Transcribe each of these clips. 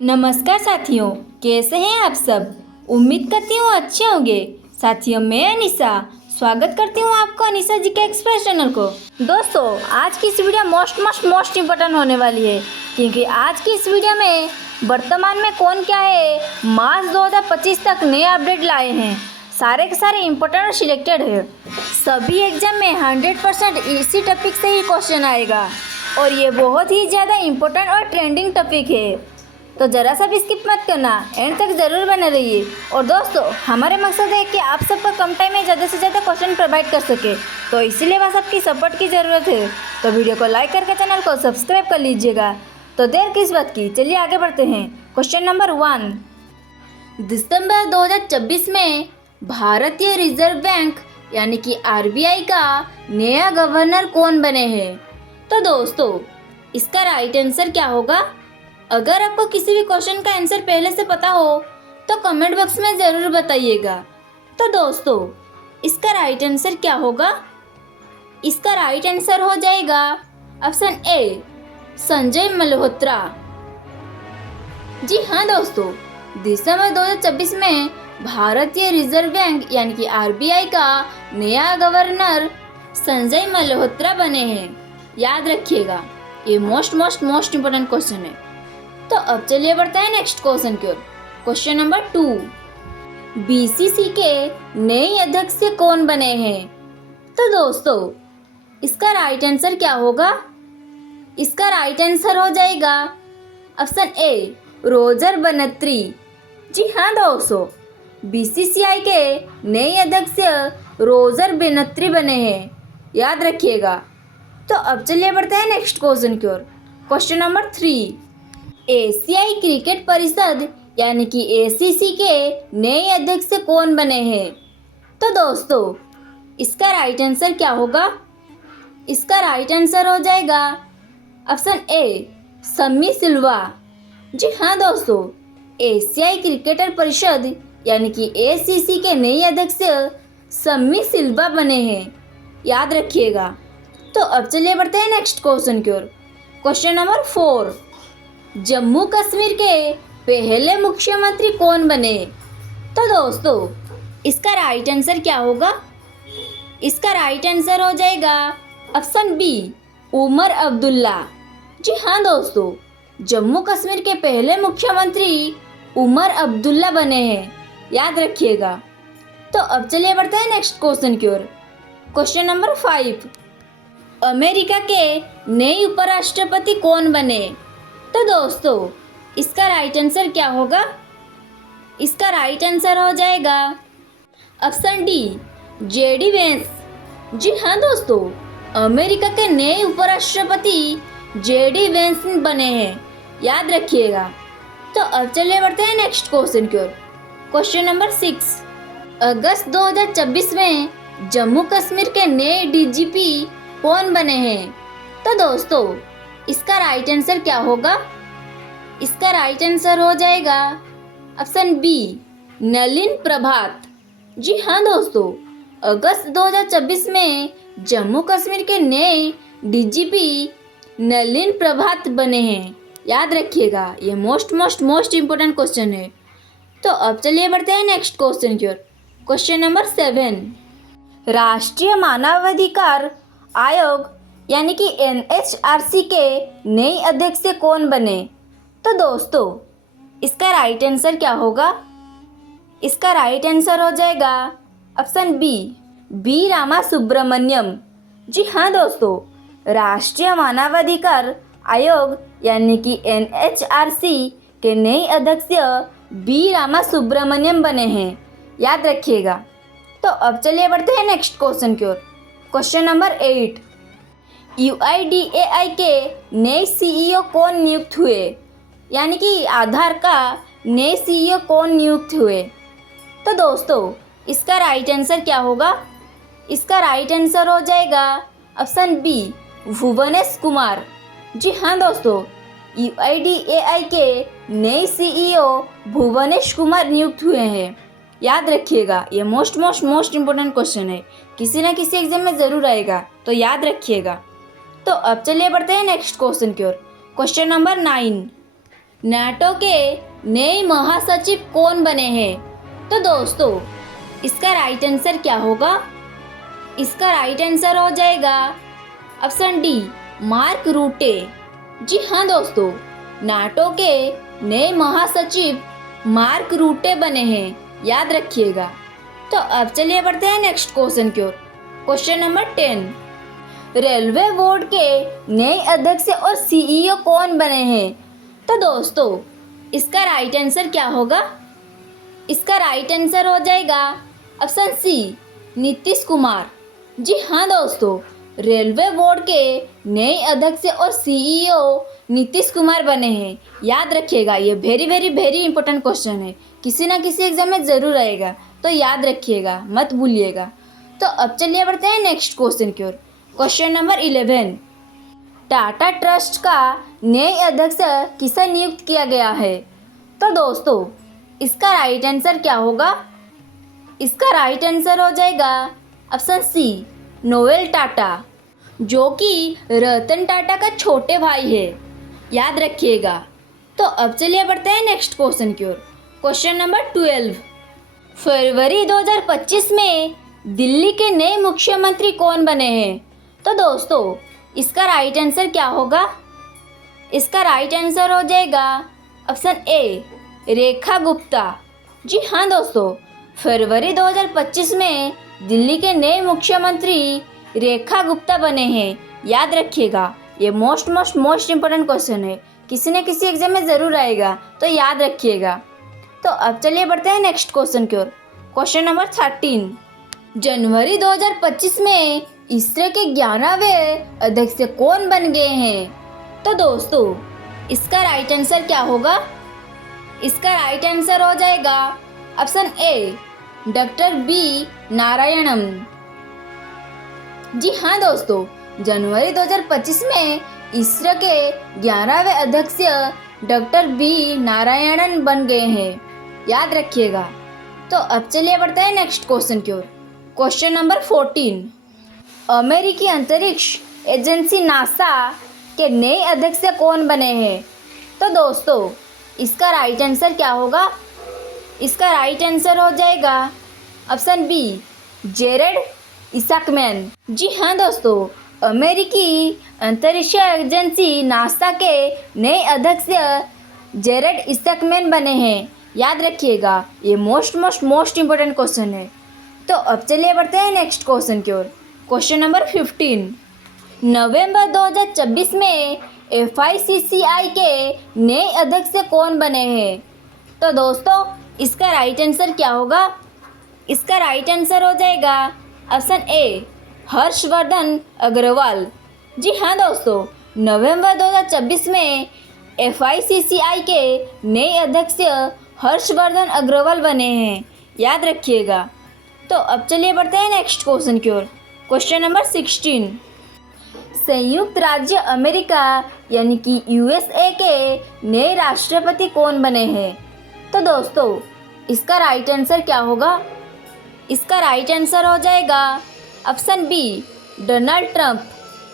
नमस्कार साथियों, कैसे हैं आप सब। उम्मीद करती हूँ अच्छे होंगे। साथियों, मैं अनिशा स्वागत करती हूँ आपको अनिशा जी के एक्सप्रेस चैनल को। दोस्तों, आज की इस वीडियो मोस्ट इम्पोर्टेंट होने वाली है, क्योंकि आज की इस वीडियो में वर्तमान में कौन क्या है मार्च 2025 तक नए अपडेट लाए हैं। सारे के सारे इम्पोर्टेंट और सिलेक्टेड है। सभी एग्जाम में 100% इसी टॉपिक से ही क्वेश्चन आएगा और ये बहुत ही ज़्यादा इम्पोर्टेंट और ट्रेंडिंग टॉपिक है, तो ज़रा सा भी स्किप मत करना, एंड तक ज़रूर बने रहिए। और दोस्तों, हमारे मकसद है कि आप सबको कम टाइम में ज़्यादा से ज़्यादा क्वेश्चन प्रोवाइड कर सके, तो इसीलिए बस आपकी सपोर्ट की ज़रूरत है। तो वीडियो को लाइक करके चैनल को सब्सक्राइब कर लीजिएगा। तो देर किस बात की, चलिए आगे बढ़ते हैं। क्वेश्चन नंबर 1, दिसंबर 2024 में भारतीय रिजर्व बैंक यानी कि RBI का नया गवर्नर कौन बने हैं। तो दोस्तों, इसका राइट आंसर क्या होगा। अगर आपको किसी भी क्वेश्चन का आंसर पहले से पता हो तो कमेंट बॉक्स में ज़रूर बताइएगा। तो दोस्तों, इसका राइट आंसर क्या होगा। इसका राइट आंसर हो जाएगा ऑप्शन ए, संजय मल्होत्रा। जी हाँ दोस्तों, दिसंबर 2024 में भारतीय रिजर्व बैंक यानी कि RBI का नया गवर्नर संजय मल्होत्रा बने हैं। याद रखिएगा, ये मोस्ट इम्पोर्टेंट क्वेश्चन है। तो अब चलिए बढ़ते हैं नेक्स्ट क्वेश्चन की ओर। क्वेश्चन नंबर 2, BCC के नए अध्यक्ष कौन बने हैं। तो दोस्तों, इसका राइट आंसर क्या होगा। इसका राइट आंसर हो जाएगा ऑप्शन ए, रोजर बनत्री। जी हाँ दोस्तों, BCCI के नए अध्यक्ष रोजर बनत्री बने हैं। याद रखिएगा। तो अब चलिए बढ़ते हैं नेक्स्ट क्वेश्चन की ओर। क्वेश्चन नंबर 3, एशियाई क्रिकेट परिषद यानी कि ACC के नए अध्यक्ष कौन बने हैं। तो दोस्तों, इसका राइट आंसर क्या होगा। इसका राइट आंसर हो जाएगा ऑप्शन ए, सम्मी सिल्वा। जी हाँ दोस्तों, एशियाई क्रिकेटर परिषद यानी कि ACC के नए अध्यक्ष सम्मी सिल्वा बने हैं। याद रखिएगा। तो अब चलिए बढ़ते हैं नेक्स्ट क्वेश्चन की ओर। क्वेश्चन नंबर 4, जम्मू कश्मीर के पहले मुख्यमंत्री कौन बने। तो दोस्तों, इसका राइट आंसर क्या होगा। इसका राइट आंसर हो जाएगा ऑप्शन बी, उमर अब्दुल्ला। जी हाँ दोस्तों, जम्मू कश्मीर के पहले मुख्यमंत्री उमर अब्दुल्ला बने हैं। याद रखिएगा। तो अब चलिए बढ़ते हैं नेक्स्ट क्वेश्चन की ओर। क्वेश्चन नंबर 5, अमेरिका के नए उपराष्ट्रपति कौन बने। तो दोस्तों, इसका राइट आंसर क्या होगा। इसका राइट आंसर हो जाएगा ऑप्शन डी, JD वेंस। जी हाँ दोस्तों, अमेरिका के नए उपराष्ट्रपति JD वेंस बने हैं। याद रखिएगा। तो अब चलिए बढ़ते हैं नेक्स्ट क्वेश्चन की ओर। क्वेश्चन नंबर 6, अगस्त 2024 में जम्मू कश्मीर के नए DGP कौन बने हैं। तो दोस्तों, इसका राइट आंसर क्या होगा। इसका राइट आंसर हो जाएगा ऑप्शन बी, नलिन प्रभात। जी हाँ दोस्तों, अगस्त 2024 में जम्मू कश्मीर के नए DGP नलिन प्रभात बने हैं। याद रखिएगा, ये मोस्ट इम्पोर्टेंट क्वेश्चन है। तो अब चलिए बढ़ते हैं नेक्स्ट क्वेश्चन की ओर। क्वेश्चन नंबर 7, राष्ट्रीय मानवाधिकार आयोग यानी कि NHRC के नए अध्यक्ष कौन बने। तो दोस्तों, इसका राइट आंसर क्या होगा। इसका राइट आंसर हो जाएगा ऑप्शन बी, रामा सुब्रमण्यम। जी हाँ दोस्तों, राष्ट्रीय मानवाधिकार आयोग यानी कि NHRC के नए अध्यक्ष बी रामा सुब्रमण्यम बने हैं। याद रखिएगा। तो अब चलिए बढ़ते हैं नेक्स्ट क्वेश्चन की ओर। क्वेश्चन नंबर 8, UIDAI के नए CEO कौन नियुक्त हुए। यानी कि आधार का नए CEO कौन नियुक्त हुए। तो दोस्तों, इसका राइट आंसर क्या होगा। इसका राइट आंसर हो जाएगा ऑप्शन बी, भुवनेश कुमार। जी हाँ दोस्तों, UIDAI के नए CEO भुवनेश कुमार नियुक्त हुए हैं। याद रखिएगा, ये मोस्ट इम्पोर्टेंट क्वेश्चन है, किसी ना किसी एग्जाम में ज़रूर आएगा, तो याद रखिएगा। तो अब चलिए बढ़ते हैं नेक्स्ट क्वेश्चन की ओर। क्वेश्चन नंबर 9, नाटो के नए महासचिव कौन बने हैं? तो दोस्तों इसका राइट आंसर क्या होगा? इसका राइट आंसर हो जाएगा ऑप्शन डी, मार्क रूटे। जी हाँ दोस्तों, नाटो के नए महासचिव मार्क रूटे बने हैं, याद रखिएगा। तो अब चलिए बढ़ते हैं नेक्स्ट क्वेश्चन की ओर। क्वेश्चन नंबर 10, रेलवे बोर्ड के नए अध्यक्ष और सीईओ कौन बने हैं? तो दोस्तों इसका राइट आंसर क्या होगा? इसका राइट आंसर हो जाएगा ऑप्शन सी, नीतीश कुमार। जी हाँ दोस्तों, रेलवे बोर्ड के नए अध्यक्ष और सीईओ नीतीश कुमार बने हैं, याद रखिएगा। ये very very very important question है, किसी ना किसी एग्जाम में ज़रूर आएगा, तो याद रखिएगा, मत भूलिएगा। तो अब चलिए बढ़ते हैं नेक्स्ट क्वेश्चन की ओर। क्वेश्चन नंबर 11, टाटा ट्रस्ट का नए अध्यक्ष किसे नियुक्त किया गया है? तो दोस्तों इसका राइट आंसर क्या होगा? इसका राइट आंसर हो जाएगा ऑप्शन सी, नोएल टाटा, जो कि रतन टाटा का छोटे भाई है, याद रखिएगा। तो अब चलिए बढ़ते हैं नेक्स्ट क्वेश्चन की ओर। क्वेश्चन नंबर 12, फरवरी 2025 में दिल्ली के नए मुख्यमंत्री कौन बने हैं? तो दोस्तों इसका राइट आंसर क्या होगा? इसका राइट आंसर हो जाएगा ऑप्शन ए, रेखा गुप्ता। जी हाँ दोस्तों, फरवरी 2025 में दिल्ली के नए मुख्यमंत्री रेखा गुप्ता बने हैं, याद रखिएगा। ये मोस्ट इम्पोर्टेंट क्वेश्चन है, किसी न किसी एग्जाम में ज़रूर आएगा, तो याद रखिएगा। तो अब चलिए बढ़ते हैं नेक्स्ट क्वेश्चन की ओर। क्वेश्चन नंबर 13, जनवरी 2025 में इसरो के 11वें अध्यक्ष कौन बन गए हैं? तो दोस्तों इसका राइट आंसर क्या होगा? इसका राइट आंसर हो जाएगा option A, doctor B Narayanan. जी हाँ दोस्तों, जनवरी 2025 में इसरो के 11वें अध्यक्ष डॉक्टर बी नारायणन बन गए हैं, याद रखिएगा। तो अब चलिए बढ़ते हैं नेक्स्ट क्वेश्चन की ओर। क्वेश्चन नंबर 14, अमेरिकी अंतरिक्ष एजेंसी नासा के नए अध्यक्ष कौन बने हैं? तो दोस्तों इसका राइट आंसर क्या होगा? इसका राइट आंसर हो जाएगा ऑप्शन बी, जेरेड इसाकमैन। जी हाँ दोस्तों, अमेरिकी अंतरिक्ष एजेंसी नासा के नए अध्यक्ष जेरेड इसाकमैन बने हैं, याद रखिएगा। ये मोस्ट इम्पोर्टेंट क्वेश्चन है। तो अब चलिए बढ़ते हैं नेक्स्ट क्वेश्चन की ओर। क्वेश्चन नंबर 15, नवंबर 2024 में FICCI के नए अध्यक्ष कौन बने हैं? तो दोस्तों इसका राइट आंसर क्या होगा? इसका राइट आंसर हो जाएगा ऑप्शन ए, हर्षवर्धन अग्रवाल। जी हाँ दोस्तों, नवंबर 2024 में FICCI के नए अध्यक्ष हर्षवर्धन अग्रवाल बने हैं, याद रखिएगा। तो अब चलिए बढ़ते हैं नेक्स्ट क्वेश्चन की ओर। क्वेश्चन नंबर 16, संयुक्त राज्य अमेरिका यानी कि USA के नए राष्ट्रपति कौन बने हैं? तो दोस्तों इसका राइट आंसर क्या होगा? इसका राइट आंसर हो जाएगा ऑप्शन बी, डोनाल्ड ट्रंप।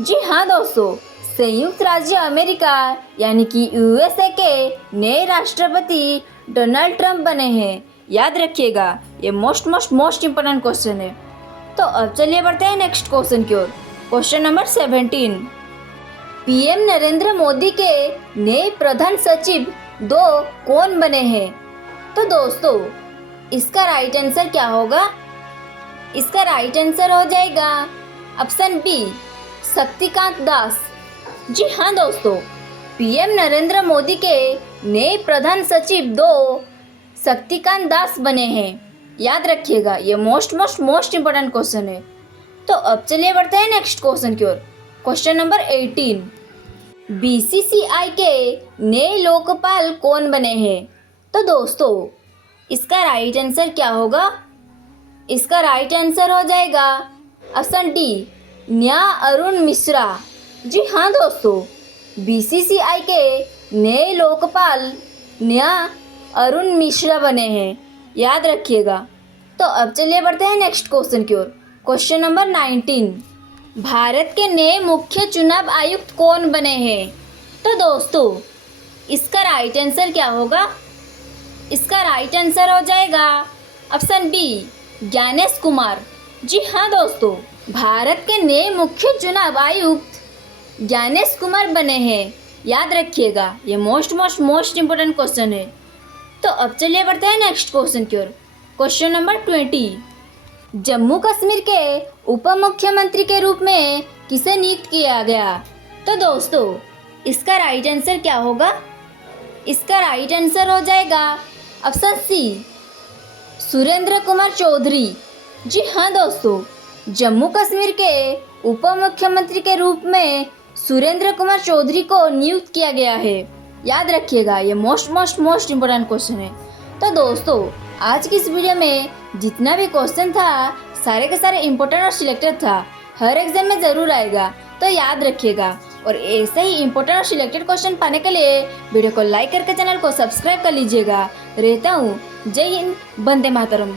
जी हाँ दोस्तों, संयुक्त राज्य अमेरिका यानी कि USA के नए राष्ट्रपति डोनाल्ड ट्रंप बने हैं, याद रखिएगा। ये मोस्ट इम्पोर्टेंट क्वेश्चन है। तो अब चलिए बढ़ते हैं नेक्स्ट क्वेश्चन की ओर। Question number 17, PM Narendra Modi के नए प्रधान सचिव 2 कौन बने हैं? तो दोस्तों इसका राइट आंसर क्या होगा? इसका राइट आंसर हो जाएगा ऑप्शन बी, शक्तिकांत दास। जी हाँ दोस्तों, PM नरेंद्र मोदी के नए प्रधान सचिव 2 शक्तिकांत दास बने हैं, याद रखिएगा। ये मोस्ट इम्पोर्टेंट क्वेश्चन है। तो अब चलिए बढ़ते हैं नेक्स्ट क्वेश्चन की ओर। क्वेश्चन नंबर 18, BCCI के नए लोकपाल कौन बने हैं? तो दोस्तों इसका राइट आंसर क्या होगा? इसका राइट आंसर हो जाएगा ऑप्शन डी, न्या अरुण मिश्रा। जी हाँ दोस्तों, BCCI के नए लोकपाल न्या अरुण मिश्रा बने हैं, याद रखिएगा। तो अब चलिए बढ़ते हैं नेक्स्ट क्वेश्चन की ओर। क्वेश्चन नंबर 19, भारत के नए मुख्य चुनाव आयुक्त कौन बने हैं? तो दोस्तों इसका राइट आंसर क्या होगा? इसका राइट आंसर हो जाएगा ऑप्शन बी, ज्ञानेश कुमार। जी हाँ दोस्तों, भारत के नए मुख्य चुनाव आयुक्त ज्ञानेश कुमार बने हैं। याद रखिएगा, ये मोस्ट इम्पोर्टेंट क्वेश्चन है। तो अब चलिए बढ़ते हैं नेक्स्ट क्वेश्चन की ओर। क्वेश्चन नंबर 20, जम्मू कश्मीर के उप मुख्यमंत्री के रूप में किसे नियुक्त किया गया? तो दोस्तों, इसका राइट आंसर क्या होगा? इसका राइट आंसर हो जाएगा ऑप्शन सी, सुरेंद्र कुमार चौधरी। जी हाँ दोस्तों, जम्मू कश्मीर के उप मुख्यमंत्री के रूप में सुरेंद्र कुमार चौधरी को नियुक्त किया गया है। याद रखिएगा, ये मोस्ट इम्पोर्टेंट क्वेश्चन है। तो दोस्तों, आज की इस वीडियो में जितना भी क्वेश्चन था सारे के सारे इम्पोर्टेंट और सिलेक्टेड था। हर एग्जाम में ज़रूर आएगा, तो याद रखिएगा। और ऐसे ही इम्पोर्टेंट और सिलेक्टेड क्वेश्चन पाने के लिए वीडियो को लाइक करके चैनल को सब्सक्राइब कर लीजिएगा। रहता हूँ, जय हिंद, वंदे मातरम।